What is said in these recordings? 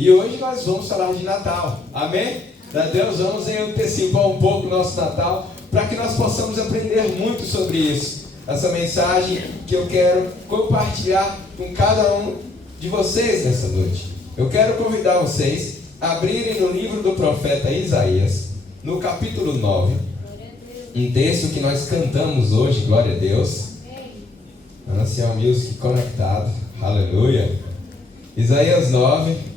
E hoje nós vamos falar de Natal, amém? Deus, vamos antecipar um pouco o nosso Natal, para que nós possamos aprender muito sobre isso. Essa mensagem que eu quero compartilhar com cada um de vocês nessa noite. Eu quero convidar vocês a abrirem no livro do profeta Isaías, no capítulo 9, um texto que nós cantamos hoje, glória a Deus. Ancião Music conectado, aleluia. Isaías 9,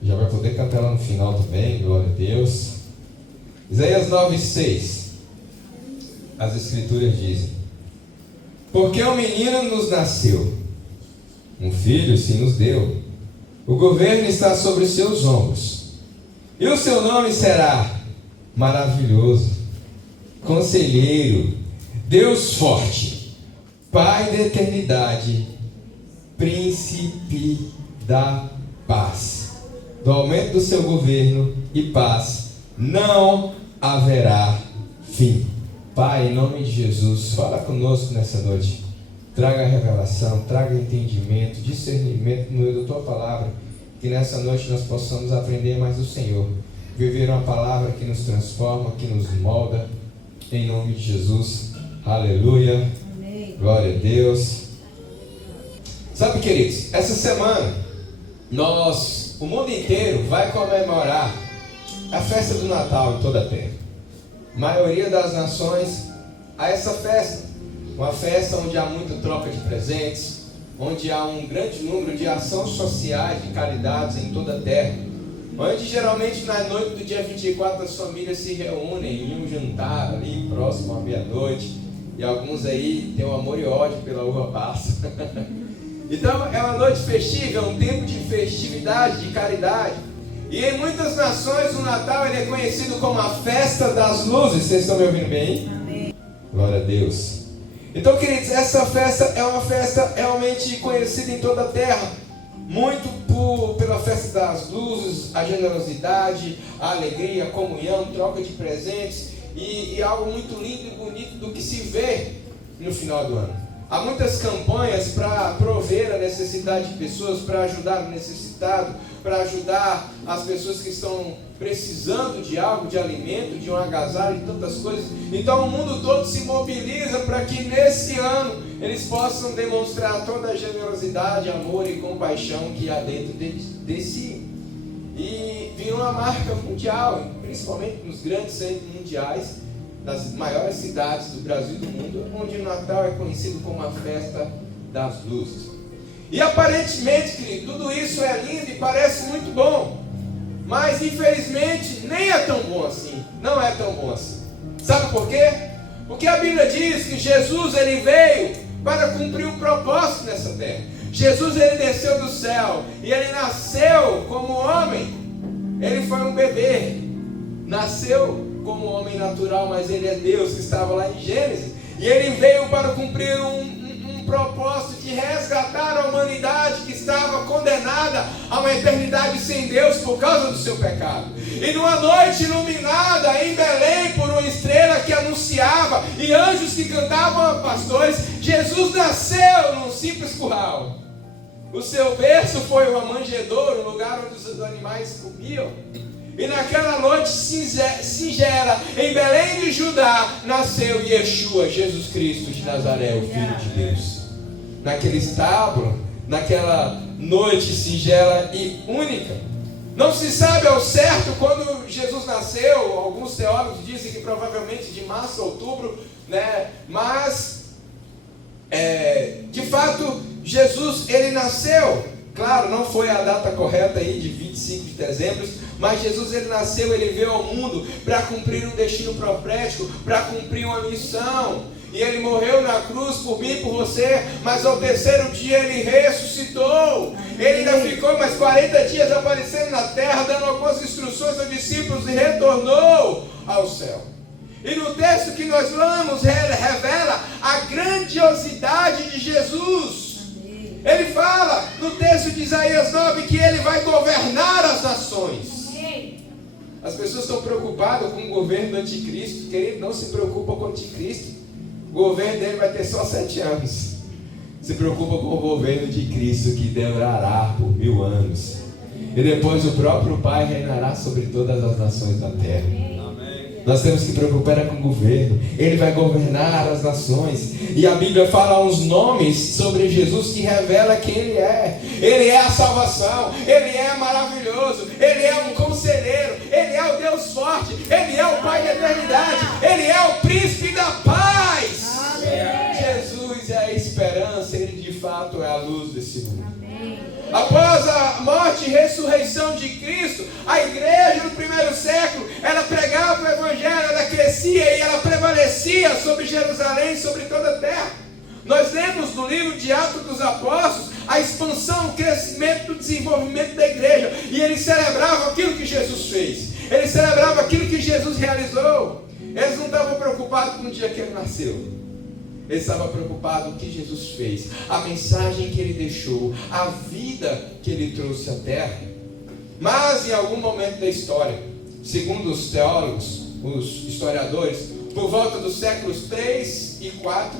já vai poder cantar lá no final também, glória a Deus. Isaías 9:6, as escrituras dizem: porque um menino nos nasceu, um filho se nos deu, o governo está sobre os seus ombros, e o seu nome será Maravilhoso, Conselheiro, Deus Forte, Pai da Eternidade, Príncipe da Paz. Do aumento do seu governo e paz não haverá fim. Pai, em nome de Jesus, fala conosco nessa noite. Traga revelação, traga entendimento, discernimento no meio da tua palavra. Que nessa noite nós possamos aprender mais do Senhor. Viver uma palavra que nos transforma, que nos molda. Em nome de Jesus. Aleluia. Amém. Glória a Deus. Sabe, queridos, essa semana o mundo inteiro vai comemorar a festa do Natal em toda a terra. A maioria das nações há essa festa. Uma festa onde há muita troca de presentes, onde há um grande número de ações sociais, de caridades em toda a terra. Onde geralmente na noite do dia 24 as famílias se reúnem em um jantar ali próximo à meia-noite. E alguns aí têm um amor e ódio pela uva passa. Então é uma noite festiva, é um tempo de festividade, de caridade. E em muitas nações o Natal ele é conhecido como a festa das luzes. Vocês estão me ouvindo bem? Amém. Glória a Deus. Então, queridos, essa festa é uma festa realmente conhecida em toda a terra. Muito pela festa das luzes, a generosidade, a alegria, a comunhão, troca de presentes e algo muito lindo e bonito do que se vê no final do ano. Há muitas campanhas para prover a necessidade de pessoas, para ajudar o necessitado, para ajudar as pessoas que estão precisando de algo, de alimento, de um agasalho, de tantas coisas. Então o mundo todo se mobiliza para que nesse ano eles possam demonstrar toda a generosidade, amor e compaixão que há dentro de si. E virou uma marca mundial, principalmente nos grandes centros mundiais, das maiores cidades do Brasil e do mundo, onde o Natal é conhecido como a festa das luzes. E aparentemente, querido, tudo isso é lindo e parece muito bom, mas infelizmente nem é tão bom assim, não é tão bom assim. Sabe por quê? Porque a Bíblia diz que Jesus ele veio para cumprir um propósito nessa terra. Jesus ele desceu do céu e ele nasceu como homem. Ele foi um bebê, nasceu como homem natural, mas ele é Deus que estava lá em Gênesis. E ele veio para cumprir um propósito de resgatar a humanidade que estava condenada a uma eternidade sem Deus por causa do seu pecado. E numa noite iluminada em Belém por uma estrela que anunciava e anjos que cantavam a pastores, Jesus nasceu num simples curral. O seu berço foi uma manjedoura, um lugar onde os animais comiam. E naquela noite singela, em Belém de Judá, nasceu Yeshua, Jesus Cristo de Nazaré, o Filho de Deus. Naquele estábulo, naquela noite singela e única. Não se sabe ao certo quando Jesus nasceu. Alguns teólogos dizem que provavelmente de março a outubro, né? Mas, de fato, Jesus ele nasceu. Claro, não foi a data correta aí de 25 de dezembro, mas Jesus ele nasceu, ele veio ao mundo para cumprir um destino profético, para cumprir uma missão. E ele morreu na cruz por mim e por você, mas ao terceiro dia ele ressuscitou. Ele ainda ficou mais 40 dias aparecendo na terra, dando algumas instruções aos discípulos e retornou ao céu. E no texto que nós lemos, revela a grandiosidade de Jesus. Ele fala no texto de Isaías 9 que ele vai governar as nações. As pessoas estão preocupadas com o governo do anticristo. Querido, não se preocupa com o anticristo. O governo dele vai ter só 7 anos. se preocupa com o governo de Cristo que durará por 1000 anos. E depois o próprio Pai reinará sobre todas as nações da terra. Nós temos que preocupar com o governo. Ele vai governar as nações. E a Bíblia fala uns nomes sobre Jesus que revela quem Ele é. Ele é a salvação. Ele é maravilhoso. Ele é um conselheiro. Ele é o Deus forte. Ele é o Pai da eternidade. Ele é o príncipe da paz. Jesus é a esperança. Ele de fato é a luz desse mundo. Após a morte e ressurreição de Cristo, a igreja no primeiro século, ela pregava o evangelho, ela crescia e ela prevalecia sobre Jerusalém, sobre toda a terra. Nós lemos no livro de Atos dos Apóstolos a expansão, o crescimento, o desenvolvimento da igreja, e eles celebravam aquilo que Jesus fez, eles celebravam aquilo que Jesus realizou. Eles não estavam preocupados com o dia que ele nasceu. Ele estava preocupado com o que Jesus fez, a mensagem que ele deixou, a vida que ele trouxe à terra. Mas em algum momento da história, segundo os teólogos, os historiadores, por volta dos séculos 3 e 4,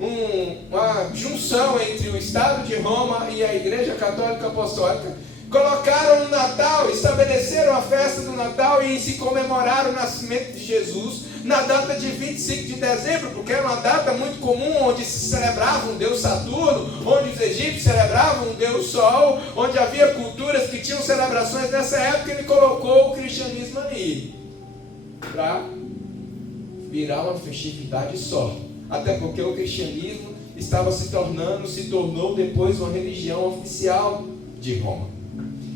uma junção entre o Estado de Roma e a Igreja Católica Apostólica, colocaram o Natal, estabeleceram a festa do Natal e se comemoraram o nascimento de Jesus na data de 25 de dezembro, porque era uma data muito comum, onde se celebrava um deus Saturno, onde os egípcios celebravam um deus Sol, onde havia culturas que tinham celebrações nessa época. Ele colocou o cristianismo ali para virar uma festividade só, até porque o cristianismo se tornou depois uma religião oficial de Roma.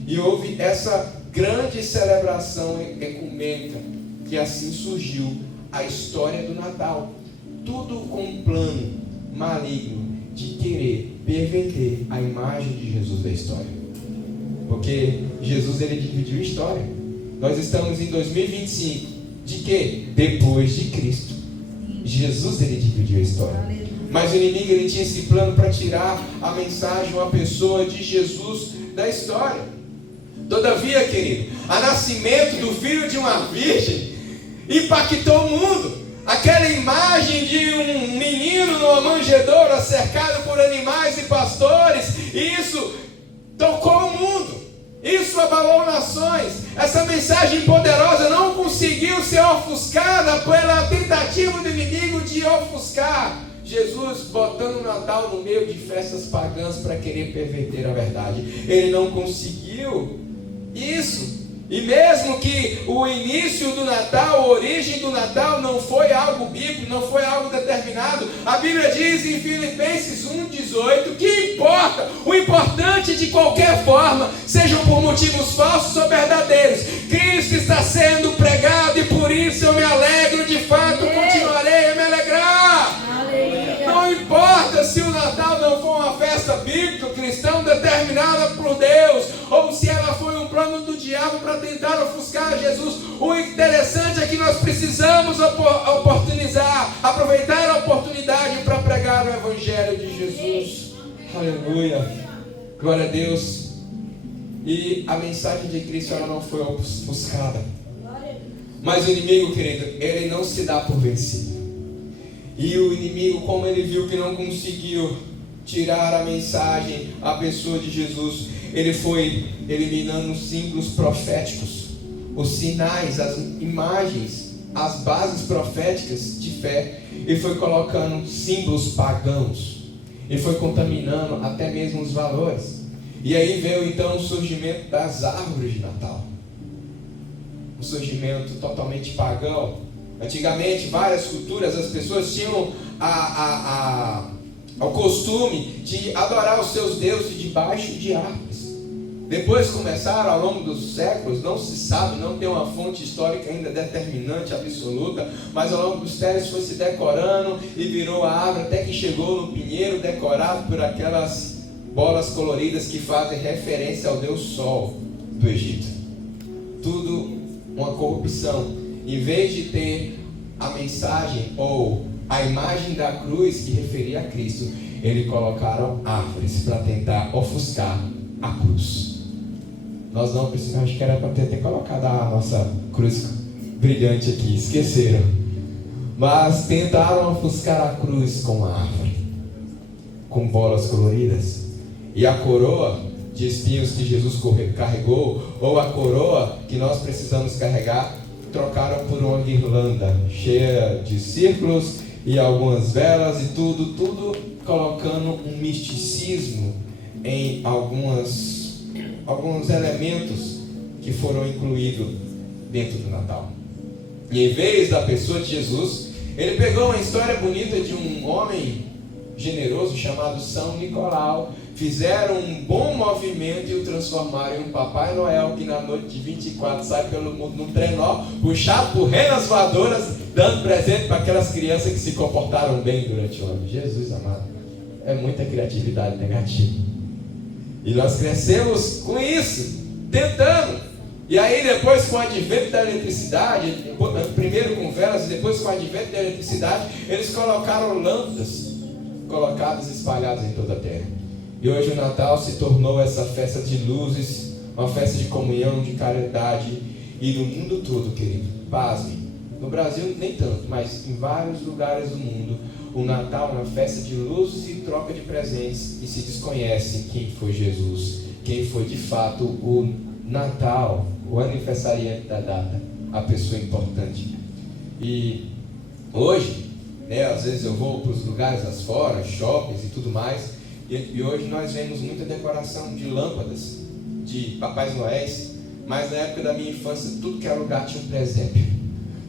E houve essa grande celebração ecumênica, que assim surgiu a história do Natal. Tudo com um plano maligno de querer perverter a imagem de Jesus da história. Porque Jesus, ele dividiu a história. Nós estamos em 2025. De quê? Depois de Cristo. Jesus, ele dividiu a história. Mas o inimigo, ele tinha esse plano para tirar a mensagem, uma pessoa de Jesus da história. Todavia, querido, o nascimento do filho de uma virgem impactou o mundo. Aquela imagem de um menino numa manjedoura cercado por animais e pastores, isso tocou o mundo, isso abalou nações. Essa mensagem poderosa não conseguiu ser ofuscada pela tentativa do inimigo de ofuscar Jesus, botando o Natal no meio de festas pagãs para querer perverter a verdade. Ele não conseguiu isso. E mesmo que o início do Natal, a origem do Natal não foi algo bíblico, não foi algo determinado, a Bíblia diz em Filipenses 1,18 que importa, o importante de qualquer forma, sejam por motivos falsos ou verdadeiros, Cristo está sendo pregado e por isso eu me alegro, de fato continuarei a me alegrar. Não importa se o Natal não for uma festa bíblica, cristã determinada por Deus, ou se ela foi um plano do diabo para tentar ofuscar Jesus. O interessante é que nós precisamos aproveitar a oportunidade para pregar o Evangelho de Jesus. Aleluia, glória a Deus. E a mensagem de Cristo, ela não foi ofuscada. Mas o inimigo, querido, ele não se dá por vencido. E o inimigo, como ele viu que não conseguiu tirar a mensagem, a pessoa de Jesus, ele foi eliminando os símbolos proféticos, os sinais, as imagens, as bases proféticas de fé. Ele foi colocando símbolos pagãos, ele foi contaminando até mesmo os valores. E aí veio então o surgimento das árvores de Natal, um surgimento totalmente pagão. Antigamente, várias culturas, as pessoas tinham o costume de adorar os seus deuses debaixo de árvores. Depois começaram, ao longo dos séculos, não se sabe, não tem uma fonte histórica ainda determinante, absoluta, mas ao longo dos séculos foi se decorando e virou a árvore, até que chegou no pinheiro, decorado por aquelas bolas coloridas que fazem referência ao Deus Sol do Egito. Tudo uma corrupção. Em vez de ter a mensagem ou a imagem da cruz que referia a Cristo, eles colocaram árvores para tentar ofuscar a cruz. Nós não precisamos, acho que era para ter colocado a nossa cruz brilhante aqui, esqueceram. Mas tentaram ofuscar a cruz com a árvore. com bolas coloridas. E a coroa de espinhos que Jesus carregou, ou a coroa que nós precisamos carregar, trocaram por uma guirlanda cheia de círculos e algumas velas e tudo colocando um misticismo em alguns elementos que foram incluídos dentro do Natal. E em vez da pessoa de Jesus, ele pegou uma história bonita de um homem generoso chamado São Nicolau, fizeram um bom movimento e o transformaram em um Papai Noel que na noite de 24 sai pelo mundo num trenó, puxado por renas voadoras, dando presente para aquelas crianças que se comportaram bem durante o ano. Jesus amado, é muita criatividade negativa. E nós crescemos com isso, tentando. E aí depois, com o advento da eletricidade, primeiro com velas e depois com o advento da eletricidade, eles colocaram lâmpadas colocadas e espalhadas em toda a terra. E hoje o Natal se tornou essa festa de luzes, uma festa de comunhão, de caridade. E no mundo todo, querido, pasme, no Brasil nem tanto, mas em vários lugares do mundo, o Natal é uma festa de luzes e troca de presentes, e se desconhece quem foi Jesus, quem foi de fato o Natal, o aniversariante da data, a pessoa importante. E hoje, às vezes eu vou para os lugares lá fora, shoppings e tudo mais, e hoje nós vemos muita decoração de lâmpadas, de Papais Noéis, mas na época da minha infância, tudo que era lugar tinha um presépio.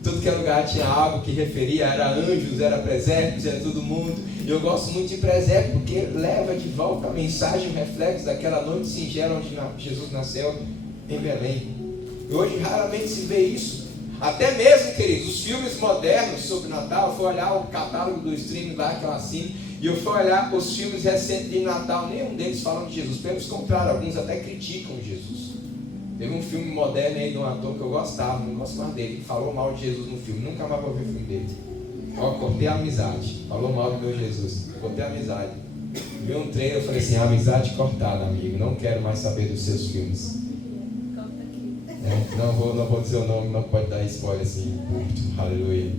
Tudo que era lugar tinha algo que referia, era anjos, era presépios, era todo mundo. E eu gosto muito de presépio, porque leva de volta a mensagem, o reflexo daquela noite singela onde Jesus nasceu em Belém. E hoje raramente se vê isso. Até mesmo, queridos, os filmes modernos sobre Natal, eu fui olhar o catálogo do streaming lá que eu assino, e eu fui olhar os filmes recentes de Natal, nenhum deles falam de Jesus. Pelo contrário, alguns até criticam Jesus. Teve um filme moderno aí de um ator que eu gostava, não gosto mais dele, que falou mal de Jesus no filme, nunca mais vou ver o filme dele. Cortei a amizade, falou mal do meu Jesus, cortei a amizade. Vi um trailer, eu falei assim, amizade cortada, amigo, não quero mais saber dos seus filmes. Não vou dizer o nome, não pode dar spoiler assim, aleluia.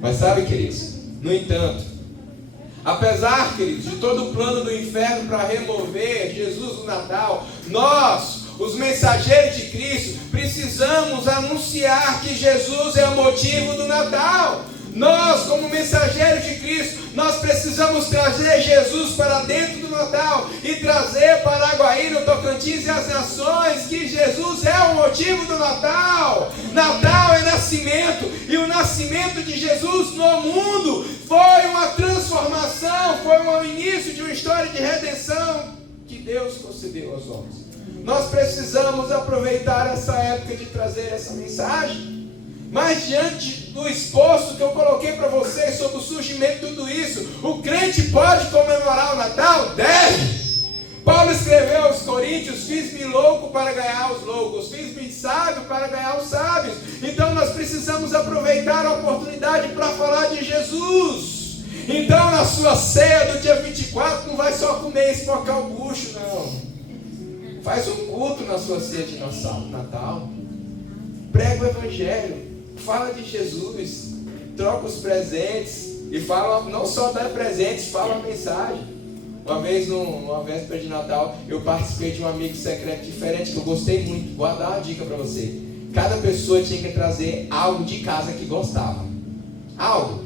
Mas sabe, queridos, no entanto, apesar, queridos, de todo o plano do inferno para remover Jesus no Natal, nós, os mensageiros de Cristo, precisamos anunciar que Jesus é o motivo do Natal. Nós, como mensageiros de Cristo, nós precisamos trazer Jesus para dentro do Natal e trazer para Aguaí, no Tocantins e as nações que Jesus é o motivo do Natal. Natal é nascimento, e o nascimento de Jesus no mundo foi uma transformação, foi o início de uma história de redenção que Deus concedeu aos homens. Nós precisamos aproveitar essa época de trazer essa mensagem. Mas diante do esforço que eu coloquei para vocês sobre o surgimento de tudo isso, o crente pode comemorar o Natal? Deve! Paulo escreveu aos Coríntios, fiz-me louco para ganhar os loucos, fiz-me sábio para ganhar os sábios. Então nós precisamos aproveitar a oportunidade para falar de Jesus. Então na sua ceia do dia 24, não vai só comer e espocar o bucho, não. Faz um culto na sua ceia de Natal. Prega o Evangelho. Fala de Jesus. Troca os presentes. E fala, não só dá presentes, fala a mensagem. Uma vez, numa véspera de Natal, eu participei de um amigo secreto diferente que eu gostei muito. Vou dar uma dica para você. Cada pessoa tinha que trazer algo de casa que gostava. Algo.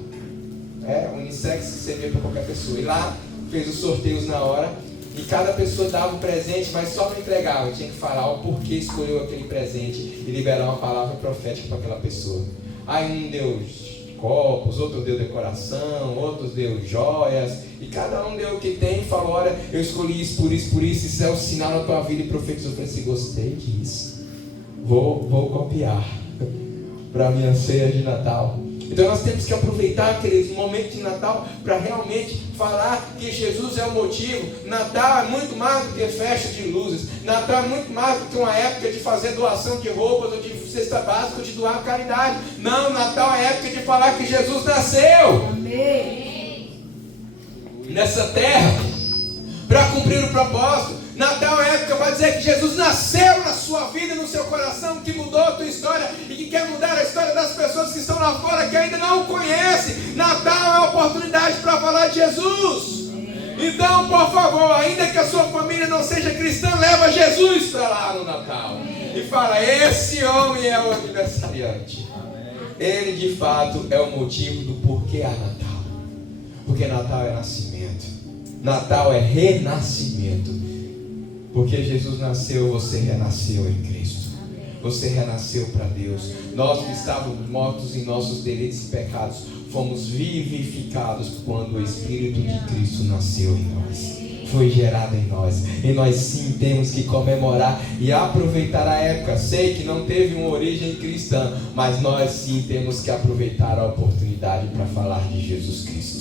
Unissex que você vê para qualquer pessoa. E lá fez os sorteios na hora. E cada pessoa dava um presente, mas só não entregava. Tinha que falar o porquê escolheu aquele presente e liberar uma palavra profética para aquela pessoa. Aí um deu copos, outro deu decoração, outros deu joias. E cada um deu o que tem e falou, olha, eu escolhi isso, isso é o sinal na tua vida. E profetizou, eu falei assim, gostei disso. Vou copiar para a minha ceia de Natal. Então nós temos que aproveitar, queridos, o momento de Natal para realmente falar que Jesus é o motivo. Natal é muito mais do que festa de luzes. Natal é muito mais do que uma época de fazer doação de roupas ou de cesta básica ou de doar caridade. Não, Natal é época de falar que Jesus nasceu. Amém. Nessa terra para cumprir o propósito. Natal é época para dizer que Jesus nasceu na sua vida, no seu coração, que mudou a tua história e que quer mudar a história das pessoas que estão lá fora, que ainda não o conhecem. Natal é a oportunidade para falar de Jesus. Então, por favor, ainda que a sua família não seja cristã, leva Jesus para lá no Natal. E fala, esse homem é o aniversariante. Ele de fato é o motivo do porquê há Natal. Porque Natal é nascimento. Natal é renascimento. Porque Jesus nasceu, você renasceu em Cristo. Você renasceu para Deus. Nós que estávamos mortos em nossos delitos e pecados, fomos vivificados quando o Espírito de Cristo nasceu em nós. Foi gerado em nós. E nós sim temos que comemorar e aproveitar a época. Sei que não teve uma origem cristã, mas nós sim temos que aproveitar a oportunidade para falar de Jesus Cristo.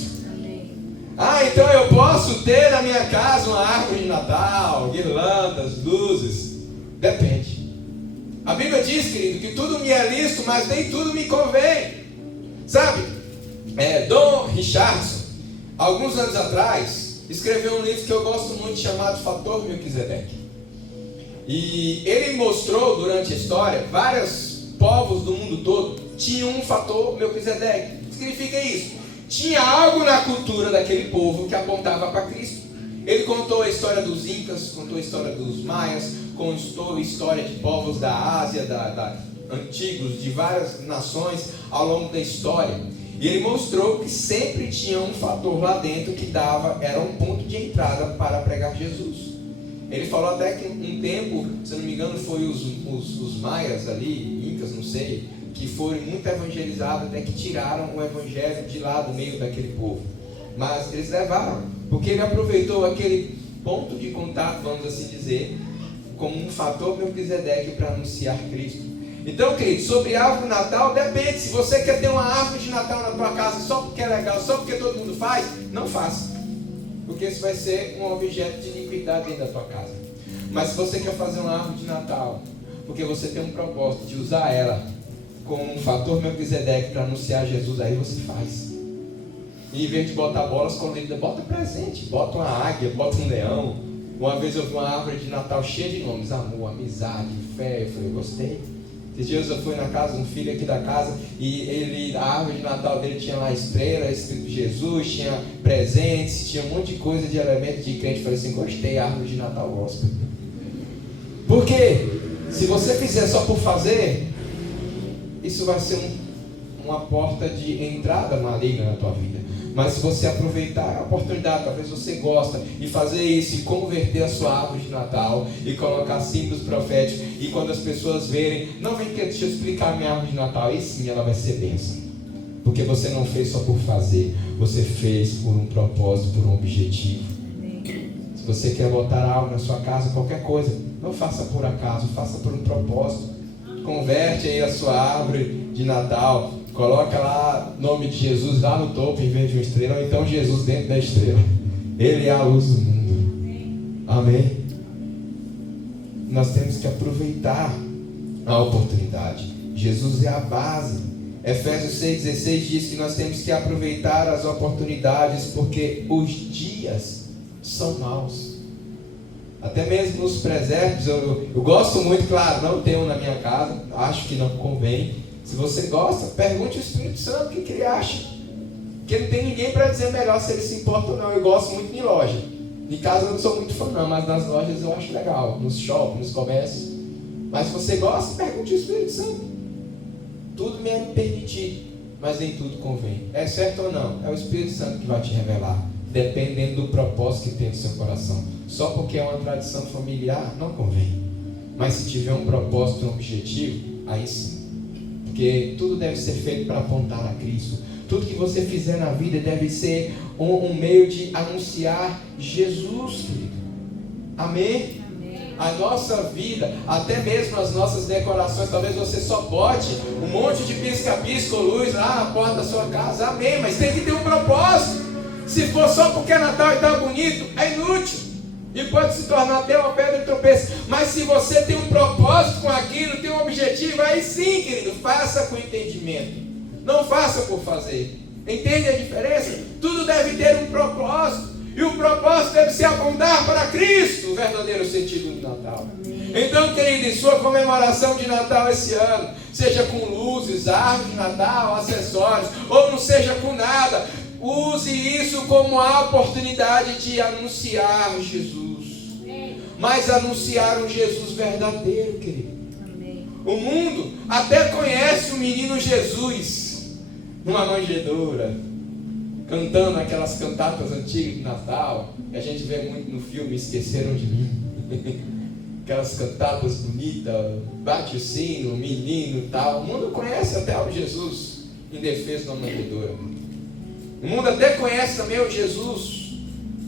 Ah, então eu posso ter na minha casa uma árvore de Natal, guirlandas, luzes? Depende. A Bíblia diz, querido, que tudo me é lícito, mas nem tudo me convém. Sabe, Dom Richardson, alguns anos atrás, escreveu um livro que eu gosto muito, chamado Fator Melquisedeque. E ele mostrou durante a história, vários povos do mundo todo tinham um fator Melquisedeque. O que significa isso? Tinha algo na cultura daquele povo que apontava para Cristo. Ele contou a história dos Incas, contou a história dos Maias, contou a história de povos da Ásia, antigos, de várias nações ao longo da história. E ele mostrou que sempre tinha um fator lá dentro que era um ponto de entrada para pregar Jesus. Ele falou até que um tempo, se não me engano, foi os Maias ali, Incas, não sei, que foram muito evangelizados, até que tiraram o evangelho de lá do meio daquele povo. Mas eles levaram, porque ele aproveitou aquele ponto de contato, vamos assim dizer, como um fator Melquisedeque para anunciar Cristo. Então, querido, sobre árvore de Natal, depende. Se você quer ter uma árvore de Natal na tua casa só porque é legal, só porque todo mundo faz, não faça. Porque isso vai ser um objeto de iniquidade dentro da tua casa. Mas se você quer fazer uma árvore de Natal, porque você tem um propósito de usar ela como um fator Melquisedeque para anunciar Jesus, aí você faz. E em vez de botar bolas coloridas, bota presente, bota uma águia, bota um leão. Uma vez eu vi uma árvore de Natal cheia de nomes, amor, amizade, fé. Eu falei, gostei. Esses dias eu fui na casa, um filho aqui da casa, e a árvore de Natal dele tinha lá estrela, escrito Jesus, tinha presentes, tinha um monte de coisa de elemento de crente. Eu falei assim, gostei, árvore de Natal gospel. Por quê? Se você fizer só por fazer, isso vai ser uma porta de entrada maligna na tua vida. Mas se você aproveitar a oportunidade, talvez você gosta, e fazer isso, e converter a sua árvore de Natal, e colocar símbolos proféticos, e quando as pessoas verem, não vem que deixa eu explicar a minha árvore de Natal, aí sim ela vai ser bênção. Porque você não fez só por fazer, você fez por um propósito, por um objetivo. Se você quer botar algo na sua casa, qualquer coisa, não faça por acaso, faça por um propósito. Converte aí a sua árvore de Natal, coloca lá o nome de Jesus lá no topo em vez de uma estrela, ou então Jesus dentro da estrela. Ele é a luz do mundo. Amém? Nós temos que aproveitar a oportunidade. Jesus é a base. Efésios 6,16 diz que nós temos que aproveitar as oportunidades, porque os dias são maus. Até mesmo nos presépios, eu gosto muito, claro, não tenho na minha casa, acho que não convém. Se você gosta, pergunte ao Espírito Santo o que ele acha. Porque não tem ninguém para dizer melhor se ele se importa ou não. Eu gosto muito em loja. Em casa eu não sou muito fã não, mas nas lojas eu acho legal, nos shoppings, nos comércios. Mas se você gosta, pergunte ao Espírito Santo. Tudo me é permitido, mas nem tudo convém. É certo ou não? É o Espírito Santo que vai te revelar, dependendo do propósito que tem no seu coração. Só porque é uma tradição familiar, não convém. Mas se tiver um propósito, um objetivo, aí sim. Porque tudo deve ser feito para apontar a Cristo. Tudo que você fizer na vida deve ser um meio de anunciar Jesus, querido. Amém? A nossa vida, até mesmo as nossas decorações, talvez você só bote um monte de pisca-pisca ou luz lá na porta da sua casa. Amém? Mas tem que ter um propósito. Se for só porque é Natal e está bonito, é inútil. E pode se tornar até uma pedra de tropeço. Mas se você tem um propósito com aquilo, tem um objetivo, aí sim, querido, faça com entendimento. Não faça por fazer. Entende a diferença? Tudo deve ter um propósito. E o propósito deve ser apontar para Cristo, o verdadeiro sentido do Natal. Então, querido, em sua comemoração de Natal esse ano, seja com luzes, árvore de Natal, acessórios, ou não seja com nada, use isso como a oportunidade de anunciar Jesus. Mas anunciar um Jesus verdadeiro, querido. O mundo até conhece o menino Jesus numa manjedoura, cantando aquelas cantatas antigas de Natal, que a gente vê muito no filme Esqueceram de Mim. Aquelas cantatas bonitas, bate o sino, menino e tal. O mundo conhece até o Jesus indefeso na manjedoura. O mundo até conhece também o Jesus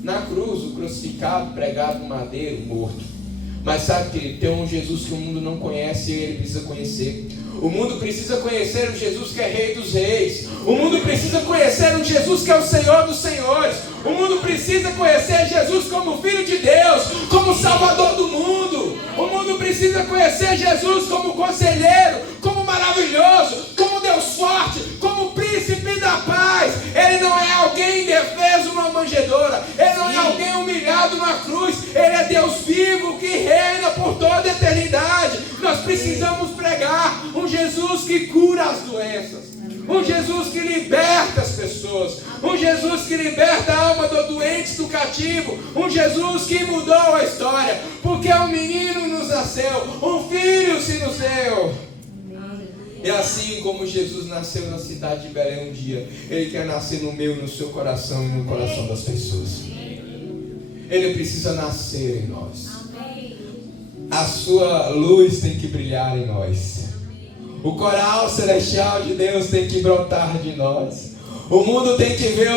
na cruz, o crucificado, pregado no madeiro, morto. Mas sabe que tem um Jesus que o mundo não conhece e ele precisa conhecer. O mundo precisa conhecer o Jesus que é Rei dos Reis. O mundo precisa conhecer o Jesus que é o Senhor dos Senhores. O mundo precisa conhecer Jesus como Filho de Deus, como Salvador do mundo. O mundo precisa conhecer Jesus como Conselheiro, como Maravilhoso, como Deus Forte, como Príncipe da Paz. Ele não é alguém indefeso numa manjedoura. Ele não é alguém humilhado na cruz. Ele é Deus vivo que reina por toda a eternidade. Nós precisamos pregar um Jesus que cura as doenças, um Jesus que liberta as pessoas, um Jesus que liberta a alma do doente, do cativo, um Jesus que mudou a história, porque um menino nos nasceu, um filho se nos deu. E assim como Jesus nasceu na cidade de Belém um dia, Ele quer nascer no meu, no seu coração e no coração das pessoas. Ele precisa nascer em nós. A sua luz tem que brilhar em nós. O coral celestial de Deus tem que brotar de nós. O mundo tem que ver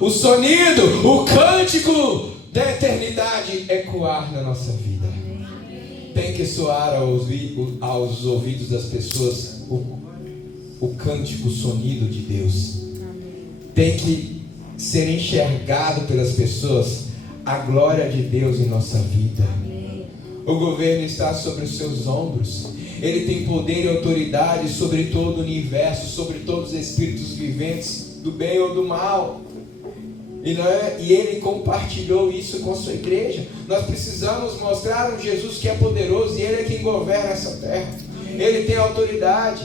o sonido, o cântico da eternidade ecoar na nossa vida. Tem que soar aos ouvidos das pessoas o cântico, o sonido de Deus. Tem que ser enxergado pelas pessoas a glória de Deus em nossa vida. O governo está sobre os seus ombros. Ele tem poder e autoridade sobre todo o universo, sobre todos os espíritos viventes, do bem ou do mal. E Ele compartilhou isso com a sua igreja. Nós precisamos mostrar um Jesus que é poderoso, e Ele é quem governa essa terra. Ele tem autoridade.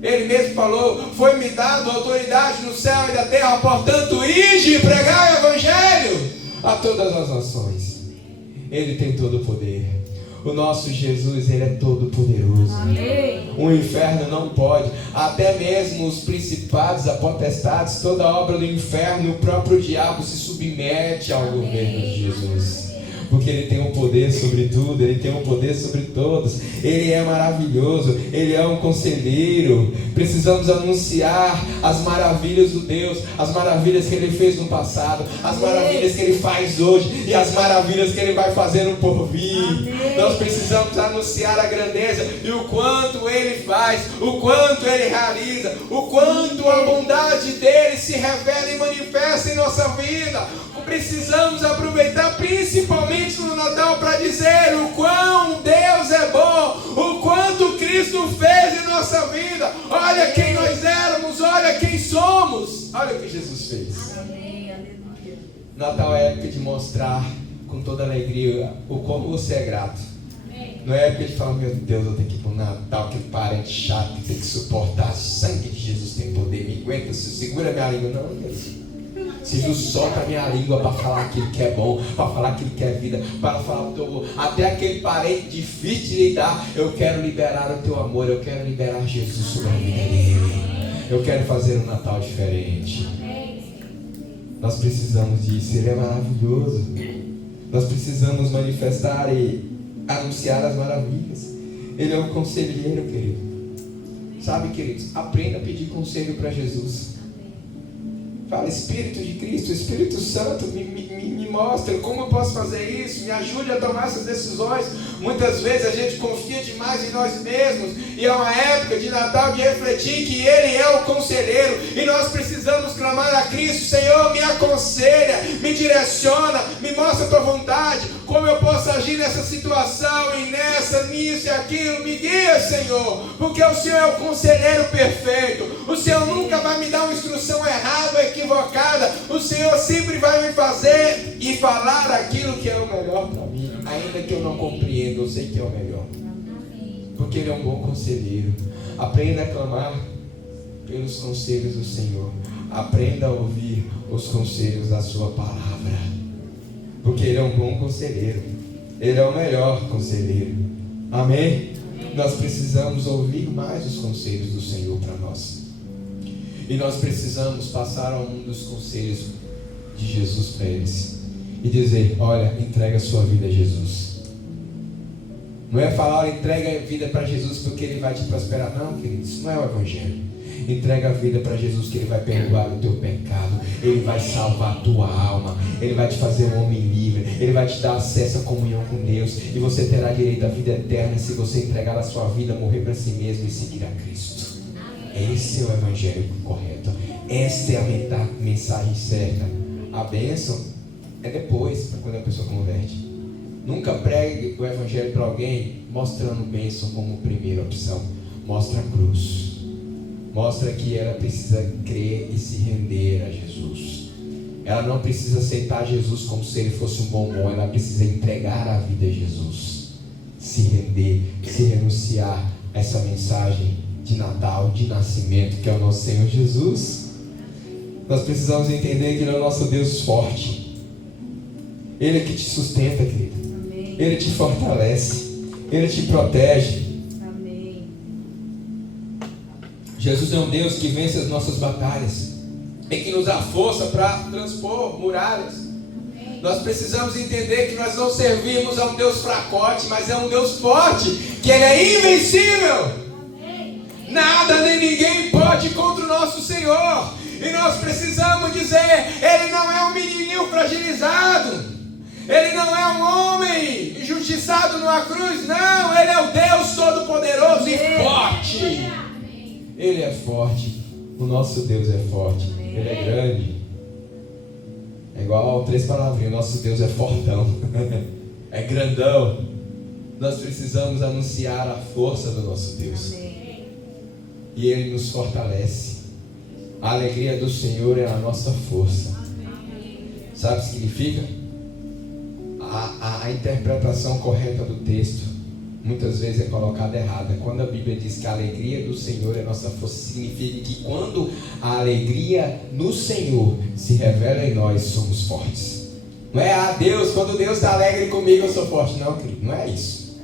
Ele mesmo falou: foi-me dado autoridade no céu e na terra, portanto, ide e pregai o evangelho a todas as nações. Ele tem todo o poder. O nosso Jesus, Ele é todo poderoso. Amém. O inferno não pode. Até mesmo os principados, as potestades, toda a obra do inferno, o próprio diabo se submete ao governo de Jesus. Porque Ele tem um poder sobre tudo, Ele tem um poder sobre todos. Ele é maravilhoso, Ele é um conselheiro. Precisamos anunciar as maravilhas do Deus, as maravilhas que Ele fez no passado, as maravilhas que Ele faz hoje e as maravilhas que Ele vai fazer no porvir. Amém. Nós precisamos anunciar a grandeza e o quanto Ele faz, o quanto Ele realiza, o quanto a bondade dEle se revela e manifesta em nossa vida. Precisamos aproveitar principalmente no Natal para dizer o quão Deus é bom, o quanto Cristo fez em nossa vida. Olha quem nós éramos, olha quem somos, olha o que Jesus fez. Natal é época de mostrar com toda alegria o como você é grato. Não é época de falar: meu Deus, eu tenho que ir para o Natal, que parente chato, tem que suportar. O sangue de Jesus tem poder, me aguenta, segura minha língua. Não, Deus. Jesus, solta a minha língua para falar aquilo que é bom, para falar aquilo que é vida, para falar o teu amor. Até aquele parente difícil de lidar, eu quero liberar o teu amor, eu quero liberar Jesus sobre a vida dele. Eu quero fazer um Natal diferente. Nós precisamos disso, Ele é maravilhoso. Nós precisamos manifestar e anunciar as maravilhas. Ele é um conselheiro, querido. Sabe, queridos, aprenda a pedir conselho para Jesus. Fala: Espírito de Cristo, Espírito Santo, me mostra como eu posso fazer isso, me ajude a tomar essas decisões. Muitas vezes a gente confia demais em nós mesmos, e é uma época de Natal de refletir que Ele é o conselheiro, e nós precisamos clamar a Cristo: Senhor, me aconselha, me direciona, me mostra a tua vontade, como eu posso agir nessa situação, e nessa, nisso e aquilo, me guia, Senhor, porque o Senhor é o conselheiro perfeito. O Senhor nunca vai me dar uma instrução errada ou equivocada. O Senhor sempre vai me fazer e falar aquilo que é o melhor para mim, ainda que eu não compreenda, eu sei que é o melhor, porque Ele é um bom conselheiro. Aprenda a clamar pelos conselhos do Senhor. Aprenda a ouvir os conselhos da sua palavra. Porque Ele é um bom conselheiro. Ele é o melhor conselheiro. Amém? Nós precisamos ouvir mais os conselhos do Senhor para nós. E nós precisamos passar ao mundo os conselhos de Jesus para eles. E dizer, olha, entrega a sua vida a Jesus. Não é falar, entrega a vida para Jesus porque Ele vai te prosperar. Não, querido, isso não é o Evangelho. Entrega a vida para Jesus que Ele vai perdoar o teu pecado. Ele vai salvar a tua alma. Ele vai te fazer um homem livre. Ele vai te dar acesso à comunhão com Deus. E você terá direito à vida eterna se você entregar a sua vida, morrer para si mesmo e seguir a Cristo. Esse é o Evangelho correto. Esta é a mensagem certa. A bênção é depois, para quando a pessoa converte. Nunca pregue o Evangelho para alguém mostrando bênção como primeira opção. Mostra a cruz. Mostra que ela precisa crer e se render a Jesus. Ela não precisa aceitar Jesus como se Ele fosse um bombom. Ela precisa entregar a vida a Jesus. Se render, se renunciar a essa mensagem de Natal, de nascimento, que é o nosso Senhor Jesus. Nós precisamos entender que Ele é o nosso Deus forte. Ele é que te sustenta, querido. Amém. Ele te fortalece. Ele te protege. Amém. Jesus é um Deus que vence as nossas batalhas e que nos dá força para transpor muralhas. Amém. Nós precisamos entender que nós não servimos a um Deus fracote, mas é um Deus forte, que Ele é invencível. Amém. Nada nem ninguém pode contra o nosso Senhor. E nós precisamos dizer, Ele não é um menininho fragilizado. Ele não é um homem injustiçado numa cruz. Não, Ele é o Deus Todo-Poderoso e forte. Ele é forte. O nosso Deus é forte. Ele é grande. É igual 3 palavrinhas. Nosso Deus é fortão. É grandão. Nós precisamos anunciar a força do nosso Deus. E Ele nos fortalece. A alegria do Senhor é a nossa força. Sabe o que significa? A interpretação correta do texto muitas vezes é colocada errada. Quando a Bíblia diz que a alegria do Senhor é a nossa força, significa que quando a alegria no Senhor se revela em nós, somos fortes. Não é, Deus, quando Deus está alegre comigo eu sou forte. Não, querido, não é isso,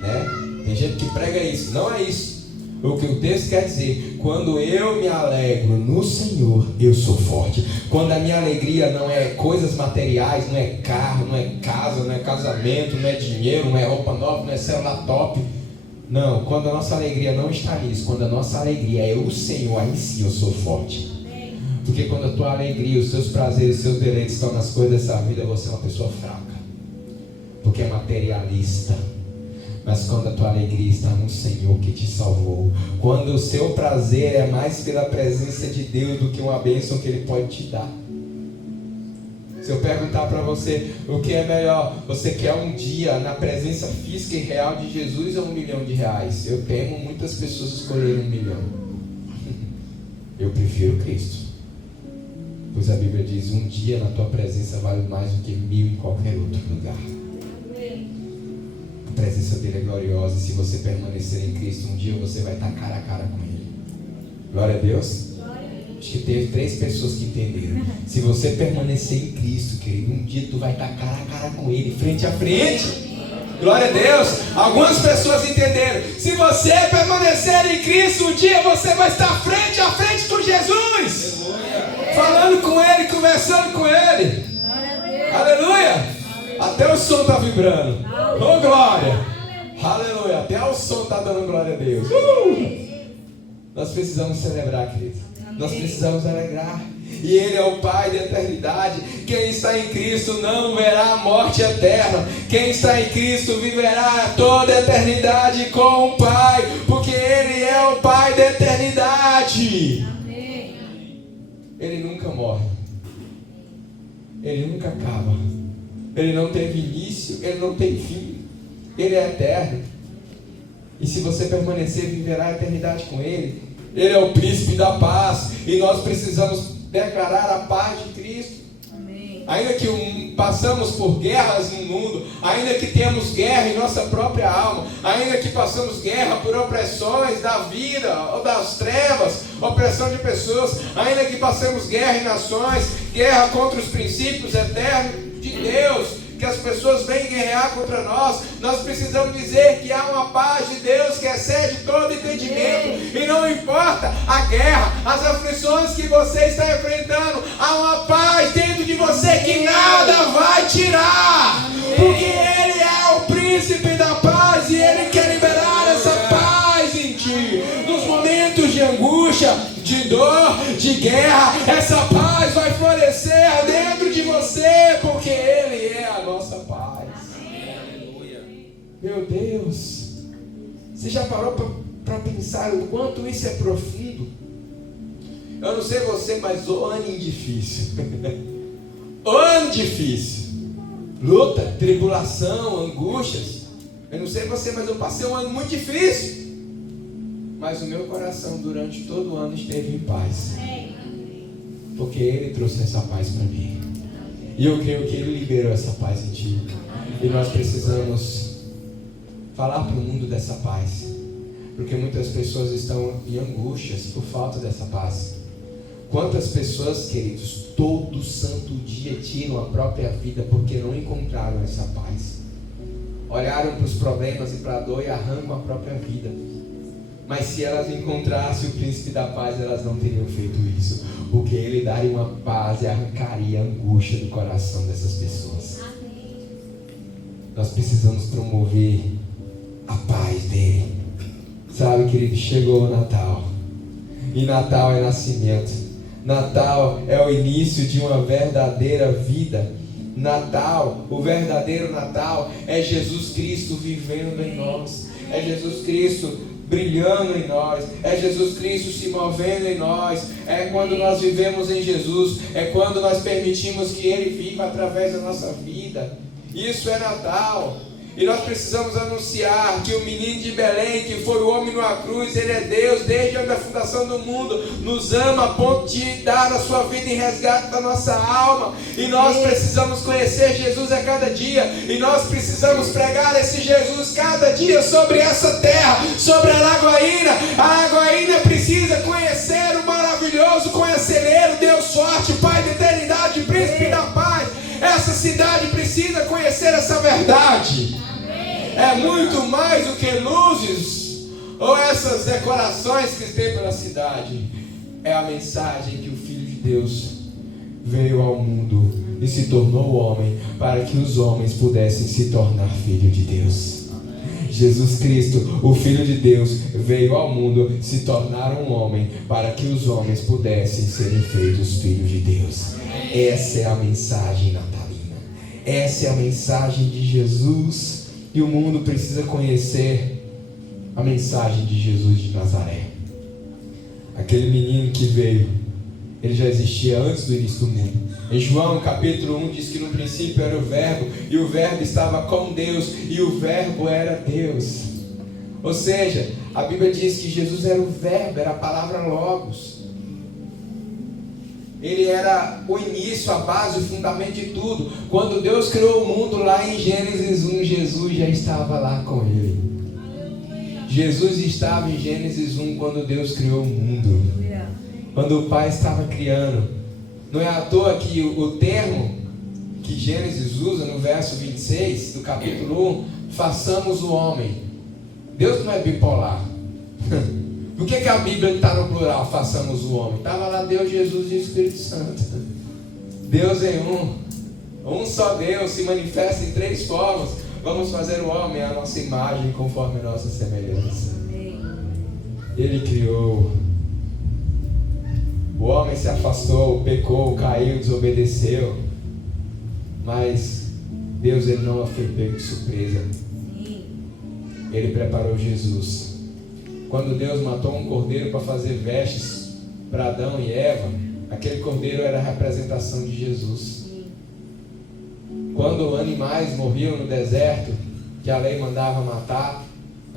né? Tem gente que prega isso. Não é isso. O que o texto quer dizer, quando eu me alegro no Senhor, eu sou forte. Quando a minha alegria não é coisas materiais, não é carro, não é casa, não é casamento, não é dinheiro, não é roupa nova, não é celular top. Não, quando a nossa alegria não está nisso, quando a nossa alegria é o Senhor, aí sim eu sou forte. Porque quando a tua alegria, os seus prazeres, os seus deleites estão nas coisas dessa vida, você é uma pessoa fraca. Porque é materialista. Mas quando a tua alegria está no Senhor que te salvou, quando o seu prazer é mais pela presença de Deus do que uma bênção que Ele pode te dar. Se eu perguntar para você o que é melhor, você quer um dia na presença física e real de Jesus ou R$1 milhão? Eu temo muitas pessoas escolherem 1 milhão. Eu prefiro Cristo. Pois a Bíblia diz, um dia na tua presença vale mais do que 1000 em qualquer outro lugar. A presença dele é gloriosa. E se você permanecer em Cristo, um dia você vai estar cara a cara com Ele. Glória a Deus. Acho que teve 3 pessoas que entenderam. Se você permanecer em Cristo, querido, um dia tu vai estar cara a cara com Ele, frente a frente. Glória a Deus. Algumas pessoas entenderam. Se você permanecer em Cristo, um dia você vai estar frente a frente com Jesus, falando com Ele, conversando com Ele. Aleluia. Até o som está vibrando. Oh, glória. Aleluia. Até o som está dando glória a Deus. Nós precisamos celebrar, querido. Nós precisamos alegrar. E Ele é o Pai da eternidade. Quem está em Cristo não verá a morte eterna. Quem está em Cristo viverá toda a eternidade com o Pai, porque Ele é o Pai da eternidade. Amém. Ele nunca morre. Ele nunca acaba. Ele não teve início, Ele não tem fim. Ele é eterno. E se você permanecer, viverá a eternidade com Ele. Ele é o príncipe da paz. E nós precisamos declarar a paz de Cristo. Amém. ainda que passamos por guerras no mundo, ainda que temos guerra em nossa própria alma, ainda que passamos guerra por opressões da vida ou das trevas, opressão de pessoas, ainda que passemos guerra em nações, guerra contra os princípios eternos de Deus, que as pessoas vêm guerrear contra nós, nós precisamos dizer que há uma paz de Deus que excede todo entendimento, e não importa a guerra, as aflições que você está enfrentando, há uma paz dentro de você que nada vai tirar, porque Ele é o príncipe da paz, e Ele quer liberar essa paz em ti, nos momentos de angústia, de dor, de guerra, essa paz vai florescer dentro de você, porque Ele é a nossa paz. Meu Deus, você já parou para pensar o quanto isso é profundo? Eu não sei você, mas o ano difícil, o ano difícil, luta, tribulação, angústias. Eu não sei você, mas eu passei um ano muito difícil. Mas o meu coração durante todo o ano esteve em paz, porque Ele trouxe essa paz para mim, e eu creio que Ele liberou essa paz em ti. E nós precisamos falar para o mundo dessa paz, porque muitas pessoas estão em angústias por falta dessa paz. Quantas pessoas, queridos, todo santo dia tiram a própria vida porque não encontraram essa paz, olharam para os problemas e para a dor e arrancam a própria vida. Mas se elas encontrassem o príncipe da paz, elas não teriam feito isso, porque Ele daria uma paz e arrancaria a angústia do coração dessas pessoas. Nós precisamos promover a paz dele. Sabe, querido, chegou o Natal, e Natal é nascimento, Natal é o início de uma verdadeira vida. Natal, o verdadeiro Natal é Jesus Cristo vivendo em nós, é Jesus Cristo brilhando em nós, é Jesus Cristo se movendo em nós, é quando nós vivemos em Jesus, é quando nós permitimos que Ele viva através da nossa vida. Isso é Natal. E nós precisamos anunciar que o menino de Belém, que foi o homem numa cruz, Ele é Deus desde a fundação do mundo, nos ama a ponto de dar a sua vida em resgate da nossa alma. E nós precisamos conhecer Jesus a cada dia, e nós precisamos pregar esse Jesus cada dia sobre essa terra, sobre a Lagoaína. A Lagoaína precisa conhecer o maravilhoso conselheiro, Deus forte, Pai da eternidade, Príncipe da paz. Essa cidade precisa conhecer essa verdade. É muito mais do que luzes ou essas decorações que tem pela cidade. É a mensagem que o Filho de Deus veio ao mundo e se tornou homem, para que os homens pudessem se tornar filho de Deus. Jesus Cristo, o Filho de Deus, veio ao mundo se tornar um homem, para que os homens pudessem serem feitos filhos de Deus. Essa é a mensagem natalina. Essa é a mensagem de Jesus. E o mundo precisa conhecer a mensagem de Jesus de Nazaré. Aquele menino que veio, ele já existia antes do início do mundo. Em João capítulo 1 diz que no princípio era o verbo, e o verbo estava com Deus, e o verbo era Deus. Ou seja, a Bíblia diz que Jesus era o verbo, era a palavra logos. Ele era o início, a base, o fundamento de tudo. Quando Deus criou o mundo lá em Gênesis 1, Jesus já estava lá com ele. Jesus estava em Gênesis 1 quando Deus criou o mundo. Quando o Pai estava criando. Não é à toa que o termo que Gênesis usa no verso 26 do capítulo 1, façamos o homem. Deus não é bipolar. Por que a Bíblia está no plural, façamos o homem? Estava lá Deus, Jesus e o Espírito Santo. Deus em um só Deus, se manifesta em três formas. Vamos fazer o homem à nossa imagem, conforme a nossa semelhança. Ele criou. O homem se afastou, pecou, caiu, desobedeceu. Mas Deus, ele não foi pego de surpresa. Ele preparou Jesus. Quando Deus matou um cordeiro para fazer vestes para Adão e Eva, aquele cordeiro era a representação de Jesus. Quando animais morriam no deserto, que a lei mandava matar,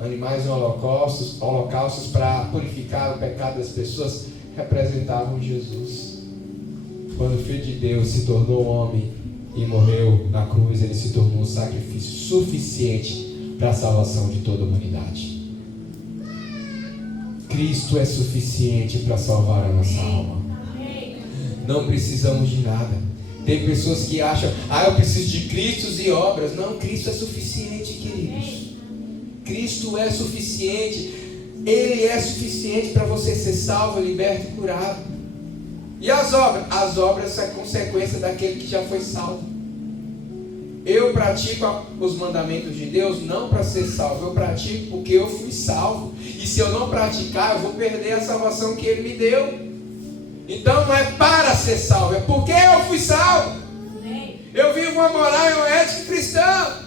animais em holocaustos para purificar o pecado das pessoas, representavam Jesus. Quando o Filho de Deus se tornou homem, e morreu na cruz, ele se tornou um sacrifício suficiente para a salvação de toda a humanidade. Cristo é suficiente para salvar a nossa alma. Não precisamos de nada. Tem pessoas que acham, eu preciso de Cristo e obras. Não, Cristo é suficiente, queridos. Cristo é suficiente. Ele é suficiente para você ser salvo, liberto e curado. E as obras? As obras são a consequência daquele que já foi salvo. Eu pratico os mandamentos de Deus não para ser salvo. Eu pratico porque eu fui salvo. E se eu não praticar, eu vou perder a salvação que Ele me deu. Então não é para ser salvo, é porque eu fui salvo. Eu vivo uma moral e uma ética cristã.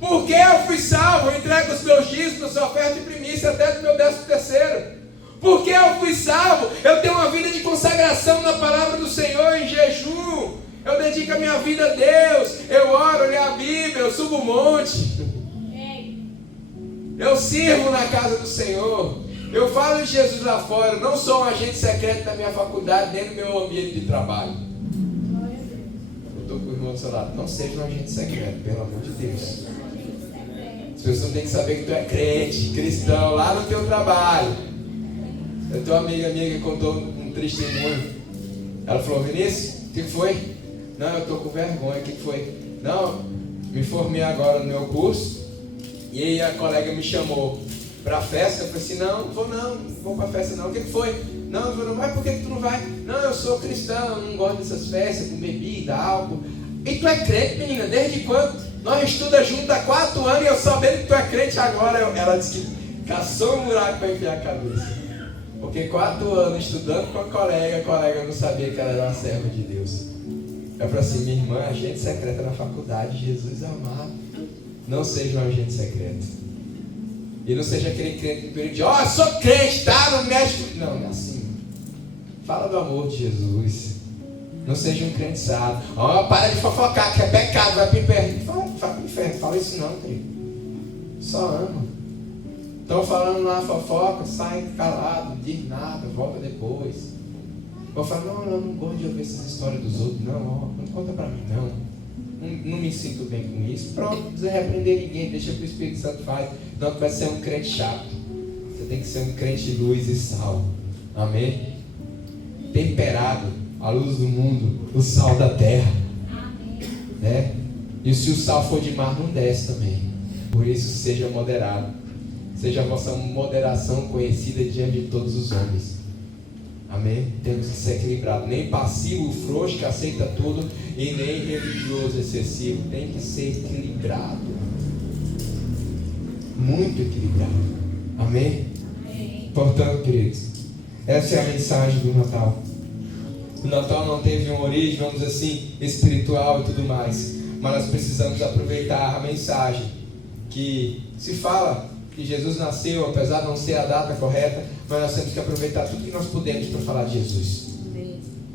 Porque eu fui salvo, eu entrego os meus dízimos, oferta e primícia até do meu 13º. Porque eu fui salvo, eu tenho uma vida de consagração na palavra do Senhor em jejum. Eu dedico a minha vida a Deus. Eu oro, leio a Bíblia, eu subo o monte. Eu sirvo na casa do Senhor. Eu falo de Jesus lá fora. Eu não sou um agente secreto da minha faculdade, nem no meu ambiente de trabalho. Eu estou com o irmão do seu lado. Não seja um agente secreto, pelo amor de Deus. As pessoas têm que saber que tu é crente, cristão, lá no teu trabalho. Eu tenho uma amiga minha que contou um testemunho. Ela falou: Vinícius, o que foi? Não, eu estou com vergonha. O que foi? Não, me formei agora no meu curso. E aí a colega me chamou para a festa. Eu falei assim: não vou para a festa não. O que foi? Não, eu falei: mas por que tu não vai? Não, eu sou cristão, eu não gosto dessas festas com bebida, álcool. E tu é crente, menina, desde quando? Nós estudamos juntos há 4 anos e eu sabendo que tu é crente agora. Ela disse que caçou um buraco para enfiar a cabeça. Porque 4 anos estudando com a colega não sabia que ela era uma serva de Deus. Eu falei assim: minha irmã é agente secreta na faculdade, Jesus amado. Não seja um agente secreto. E não seja aquele crente que diz: eu sou crente, tá? Não mexe. Não é assim. Fala do amor de Jesus. Não seja um crente sábio. Para de fofocar, que é pecado, vai para o inferno. Vai para o inferno, fala isso não, querido. Só ama. Estão falando lá fofoca, sai calado, não diz nada, volta depois. Vou falar: não gosto de ouvir essas histórias dos outros. Não conta para mim, não me sinto bem com isso. Pronto, não precisa repreender ninguém, deixa que o Espírito Santo faz. Não, tu vai ser um crente chato. Você tem que ser um crente de luz e sal. Amém? Temperado, a luz do mundo, o sal da terra. Né? E se o sal for demais, não desce também. Por isso, seja moderado. Seja a vossa moderação conhecida diante de todos os homens. Amém? Temos que ser equilibrado. Nem passivo, frouxo, que aceita tudo, e nem religioso, excessivo. Tem que ser equilibrado. Muito equilibrado. Amém? Portanto, queridos, essa é a mensagem do Natal. O Natal não teve uma origem, vamos dizer assim, espiritual e tudo mais. Mas nós precisamos aproveitar a mensagem que se fala que Jesus nasceu, apesar de não ser a data correta, mas nós temos que aproveitar tudo que nós podemos para falar de Jesus.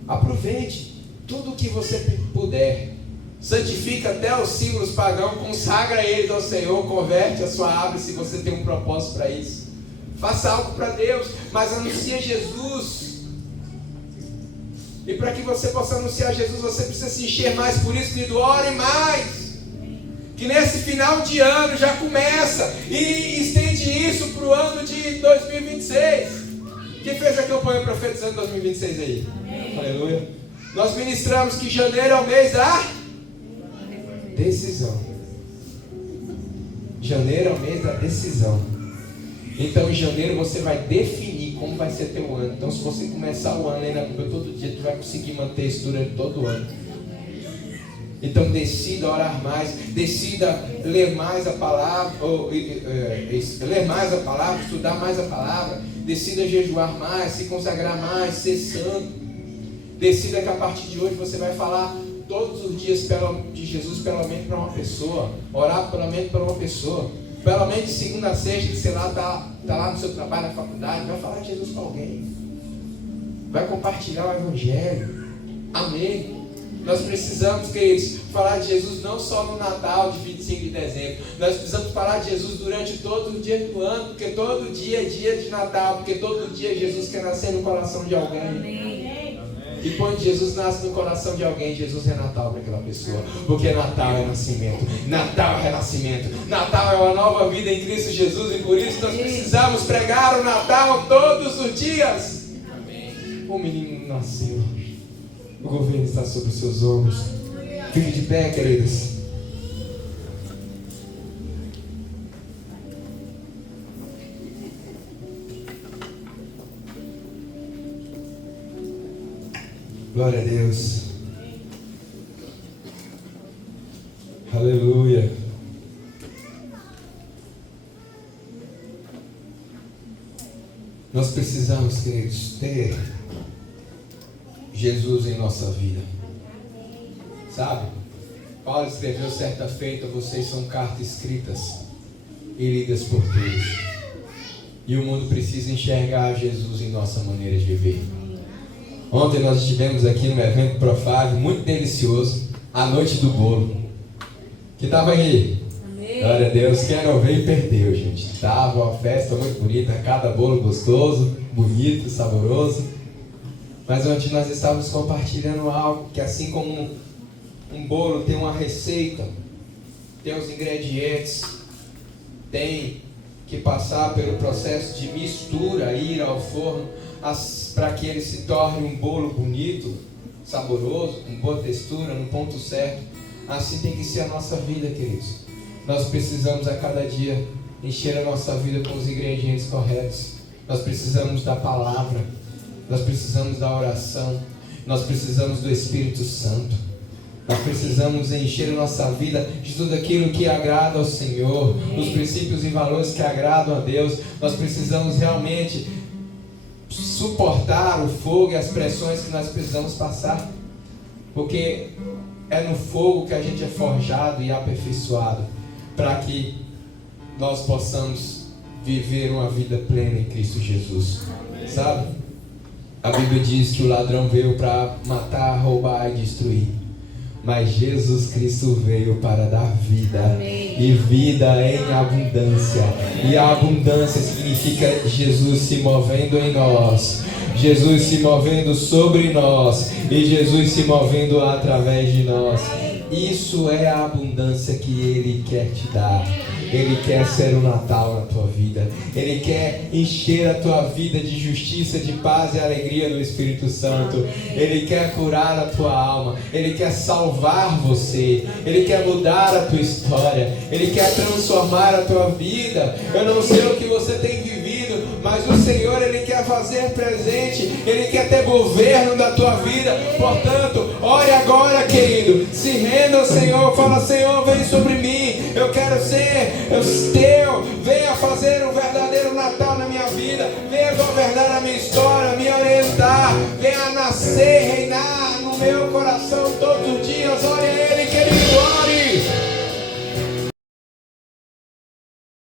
Aproveite tudo o que você puder. Santifica até os símbolos pagãos, consagra eles ao Senhor, converte a sua árvore se você tem um propósito para isso. Faça algo para Deus, mas anuncie Jesus. E para que você possa anunciar Jesus, você precisa se encher mais. Por isso, querido, ore mais. Que nesse final de ano já começa e estende isso para o ano de 2026. Quem fez a campanha profetizando 2026 aí? Amém. Aleluia. Nós ministramos que janeiro é o mês da decisão. Janeiro é o mês da decisão. Então em janeiro você vai definir como vai ser teu ano. Então se você começar o ano aí na Bíblia todo dia, tu vai conseguir manter isso durante todo o ano. Então decida orar mais, decida ler mais a palavra, ler mais a palavra, estudar mais a palavra, decida jejuar mais, se consagrar mais, ser santo. Decida que a partir de hoje você vai falar todos os dias de Jesus pelo menos para uma pessoa, orar pelo menos para uma pessoa, pelo menos de segunda a sexta, que sei lá, tá lá no seu trabalho, na faculdade, vai falar de Jesus para alguém, vai compartilhar o Evangelho. Amém. Nós precisamos, queridos, falar de Jesus não só no Natal de 25 de dezembro. Nós precisamos falar de Jesus durante todo o dia do ano, porque todo dia é dia de Natal, porque todo dia Jesus quer nascer no coração de alguém. Amém. E quando Jesus nasce no coração de alguém, Jesus é Natal para aquela pessoa. Porque Natal é nascimento, Natal é renascimento, Natal é uma nova vida em Cristo Jesus. E por isso nós precisamos pregar o Natal todos os dias. O menino nasceu, o governo está sobre os seus ombros. Fique de pé, queridos. Glória a Deus. Aleluia. Nós precisamos, queridos, ter Jesus em nossa vida. Sabe? Paulo escreveu certa feita: vocês são cartas escritas e lidas por Deus. E o mundo precisa enxergar Jesus em nossa maneira de viver. Ontem nós estivemos aqui no evento Profável, muito delicioso, a noite do bolo. Que estava aí? Amém. Glória a Deus. Quem não veio perdeu, gente. Estava uma festa muito bonita, cada bolo gostoso, bonito, saboroso. Mas ontem nós estávamos compartilhando algo que, assim como um bolo tem uma receita, tem os ingredientes, tem que passar pelo processo de mistura, ir ao forno, para que ele se torne um bolo bonito, saboroso, com boa textura, no ponto certo. Assim tem que ser a nossa vida, queridos. Nós precisamos a cada dia encher a nossa vida com os ingredientes corretos. Nós precisamos da palavra, nós precisamos da oração, nós precisamos do Espírito Santo. Nós precisamos encher a nossa vida de tudo aquilo que agrada ao Senhor, os princípios e valores que agradam a Deus. Nós precisamos realmente suportar o fogo e as pressões que nós precisamos passar, porque é no fogo que a gente é forjado e aperfeiçoado, para que nós possamos viver uma vida plena em Cristo Jesus. Sabe? A Bíblia diz que o ladrão veio para matar, roubar e destruir, mas Jesus Cristo veio para dar vida. Amém. E vida em abundância. E a abundância significa Jesus se movendo em nós, Jesus se movendo sobre nós e Jesus se movendo através de nós. Isso é a abundância que Ele quer te dar. Ele quer ser o Natal na tua vida. Ele quer encher a tua vida de justiça, de paz e alegria do Espírito Santo. Ele quer curar a tua alma. Ele quer salvar você. Ele quer mudar a tua história. Ele quer transformar a tua vida. Eu não sei o que você tem vivido, mas o Senhor, Ele quer fazer presente. Ele quer ter governo da tua vida. Portanto, ore agora, querido. Se renda ao Senhor. Fala: Senhor, vem sobre mim. Eu quero ser teu. Venha fazer um verdadeiro Natal na minha vida. Venha governar a minha história, me orientar. Venha nascer, reinar no meu coração todos os dias. Ore